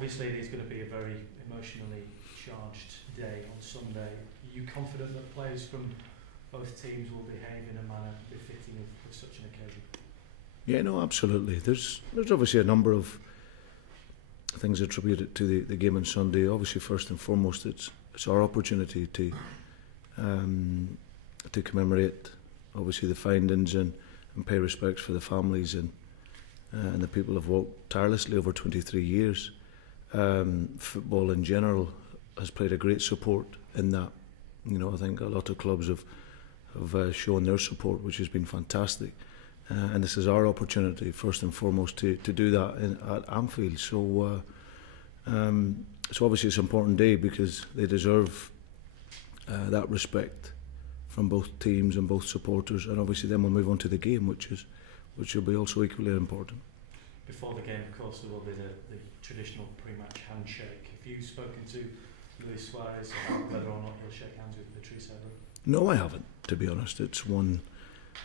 Obviously, it is going to be a very emotionally charged day on Sunday. Are you confident that players from both teams will behave in a manner befitting of such an occasion? Yeah, no, absolutely. There's obviously a number of things attributed to the game on Sunday. Obviously, first and foremost, it's our opportunity to commemorate, obviously, the findings and pay respects for the families and the people who have worked tirelessly over 23 years. Football in general has played a great support in that. You know, I think a lot of clubs have shown their support, which has been fantastic. And this is our opportunity, first and foremost, to do that at Anfield. So obviously it's an important day because they deserve that respect from both teams and both supporters. And obviously then we'll move on to the game, which will be also equally important. Before the game, of course, there will be the traditional pre-match handshake. Have you spoken to Luis Suarez about whether or not he'll shake hands with Patrice Evra? No, I haven't, to be honest. It's one,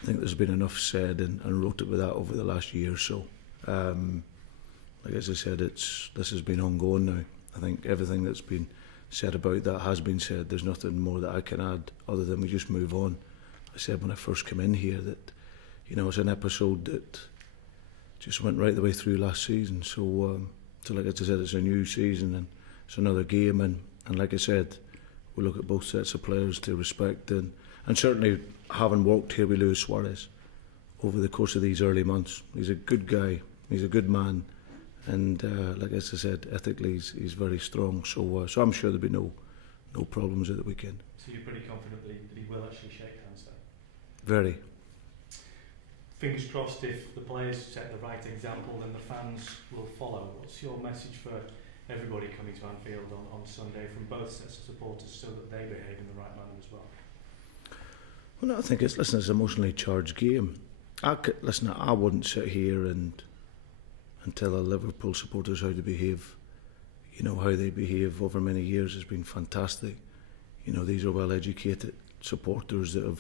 I think there's been enough said and wrote about that over the last year or so. Like as I said, this has been ongoing now. I think everything that's been said about that has been said. There's nothing more that I can add other than we just move on. I said when I first came in here that, you know, it's an episode that just went right the way through last season. So like I said, it's a new season and it's another game. And like I said, we look at both sets of players to respect and certainly having worked here with Luis Suarez over the course of these early months. He's a good guy, he's a good man, and like I said, ethically he's very strong. So I'm sure there'll be no problems at the weekend. So you're pretty confident that he will actually shake hands then? Very. Fingers crossed, if the players set the right example, then the fans will follow. What's your message for everybody coming to Anfield on Sunday from both sets of supporters so that they behave in the right manner as well? Well, no, I think it's an emotionally charged game. I wouldn't sit here and tell the Liverpool supporters how to behave. You know, how they behave over many years has been fantastic. You know, these are well-educated supporters that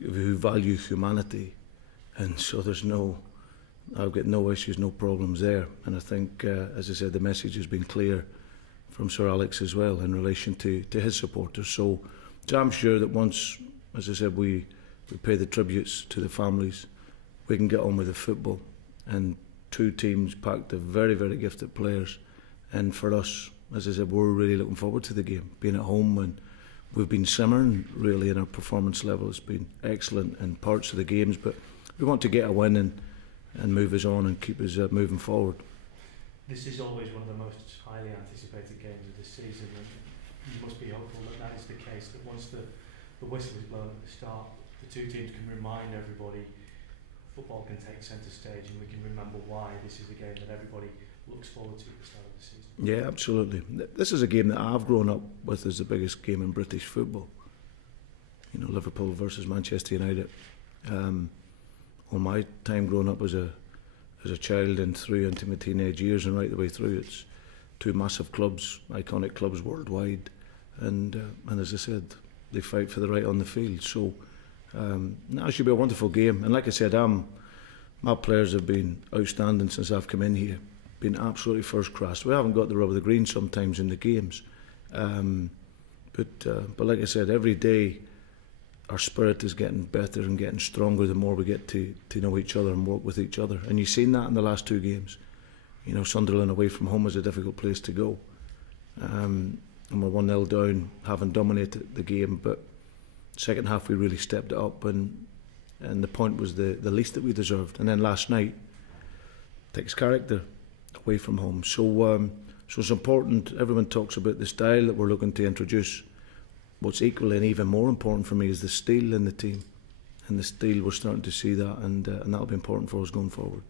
who value humanity, and so I've got no issues, no problems there. And I think, as I said, the message has been clear from Sir Alex as well in relation to his supporters. So I'm sure that once, as I said, we pay the tributes to the families, we can get on with the football. And two teams packed of very, very gifted players. And for us, as I said, we're really looking forward to the game, being at home, and we've been simmering really in our performance level. It's been excellent in parts of the games, but we want to get a win and move us on and keep us moving forward. This is always one of the most highly anticipated games of the season, and you must be hopeful that is the case, that once the whistle is blown at the start, the two teams can remind everybody football can take centre stage and we can remember why this is a game that everybody looks forward to at the start of the season. Yeah, absolutely. This is a game that I've grown up with as the biggest game in British football. You know, Liverpool versus Manchester United. All my time growing up as a child and through into my teenage years and right the way through, it's two massive clubs, iconic clubs worldwide, and as I said, they fight for the right on the field. So it should be a wonderful game. And like I said, my players have been outstanding since I've come in here. Been absolutely first class. We haven't got the rub of the green sometimes in the games, but like I said, every day our spirit is getting better and getting stronger the more we get to know each other and work with each other. And you've seen that in the last two games. You know, Sunderland away from home is a difficult place to go, and we're 1-0 down, having dominated the game, but second half we really stepped it up, and the point was the least that we deserved. And then last night takes character away from home. So it's important. Everyone talks about the style that we're looking to introduce. What's equally and even more important for me is the steel in the team, and the steel, we're starting to see that, and that'll be important for us going forward.